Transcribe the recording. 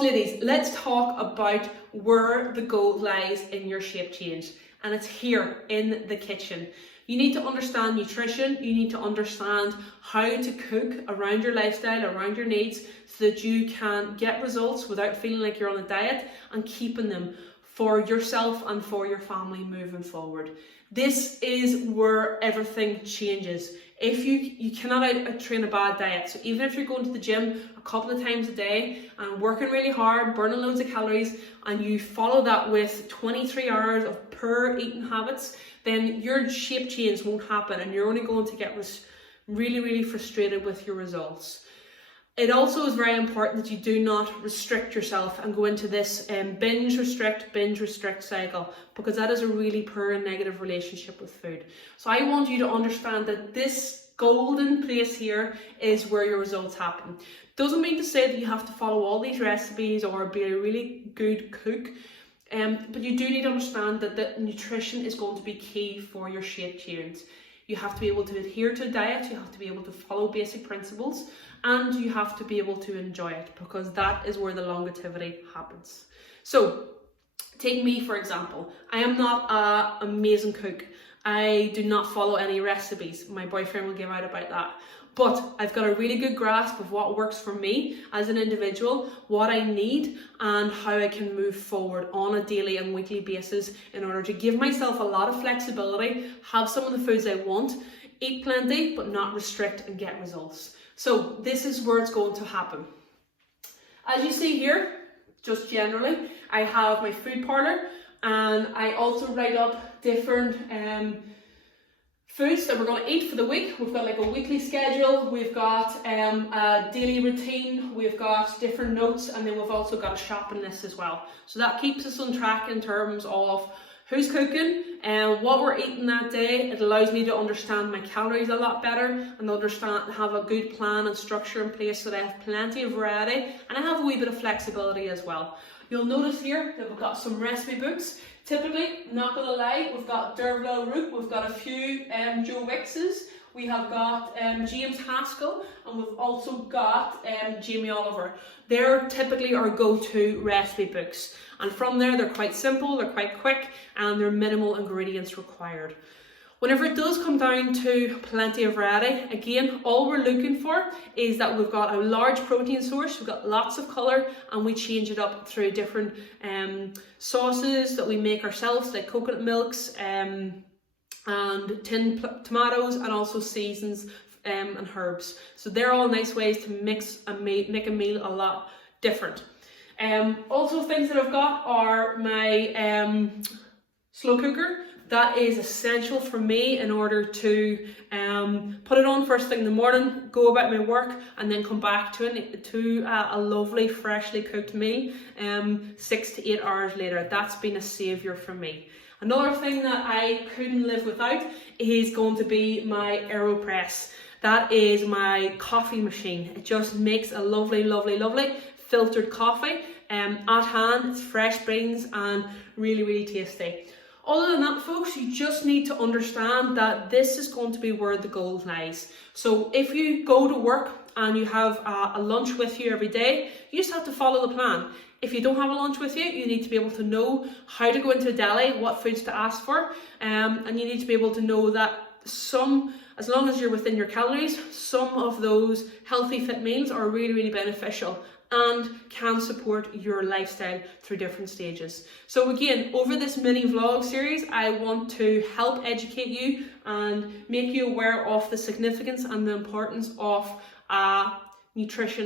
Boss ladies, let's talk about where the gold lies in your shape change, and it's here in the kitchen. You need to understand nutrition, you need to understand how to cook around your lifestyle, around your needs, so that you can get results without feeling like you're on a diet and keeping them for yourself and for your family moving forward. This is where everything changes. If you cannot out-train a bad diet, so even if you're going to the gym a couple of times a day and working really hard, burning loads of calories, and you follow that with 23 hours of poor eating habits, then your shape change won't happen and you're only going to get really frustrated with your results. It also is very important that you do not restrict yourself and go into this binge restrict cycle, because that is a really poor and negative relationship with food. So I want you to understand that this golden place here is where your results happen. Doesn't mean to say that you have to follow all these recipes or be a really good cook, but you do need to understand that the nutrition is going to be key for your shape change. You have to be able to adhere to a diet, you have to be able to follow basic principles, and you have to be able to enjoy it, because that is where the longevity happens. So take me for example. I am not an amazing cook. I do not follow any recipes. My boyfriend will give out about that. But I've got a really good grasp of what works for me as an individual, what I need, and how I can move forward on a daily and weekly basis in order to give myself a lot of flexibility, have some of the foods I want, eat plenty, but not restrict and get results. So this is where it's going to happen. As you see here, just generally, I have my food parlour, and I also write up different foods that we're going to eat for the week. We've got like a weekly schedule, we've got a daily routine, we've got different notes, and then we've also got a shopping list as well. So that keeps us on track in terms of who's cooking and what we're eating that day. It allows me to understand my calories a lot better and have a good plan and structure in place so that I have plenty of variety and I have a wee bit of flexibility as well. You'll notice here that we've got some recipe books. Typically, not gonna lie, we've got Dervla Root, we've got a few Joe Wickses, we have got James Haskell, and we've also got Jamie Oliver. They're typically our go-to recipe books. And from there, they're quite simple, they're quite quick, and they're minimal ingredients required. Whenever it does come down to plenty of variety, again, all we're looking for is that we've got a large protein source, we've got lots of colour, and we change it up through different sauces that we make ourselves, like coconut milks, and tinned tomatoes, and also seasons and herbs. So they're all nice ways to make a meal a lot different. Also things that I've got are my slow cooker. That is essential for me in order to put it on first thing in the morning, go about my work, and then come back to a lovely freshly cooked meal 6 to 8 hours later. That's been a saviour for me. Another thing that I couldn't live without is going to be my AeroPress. That is my coffee machine. It just makes a lovely filtered coffee at hand. It's fresh beans and really tasty. Other than that, folks, you just need to understand that this is going to be where the gold lies. So if you go to work and you have a lunch with you every day, you just have to follow the plan. If you don't have a lunch with you, you need to be able to know how to go into a deli, what foods to ask for, and you need to be able to know that as long as you're within your calories, some of those healthy fit meals are really beneficial and can support your lifestyle through different stages. So again, over this mini vlog series, I want to help educate you and make you aware of the significance and the importance of nutrition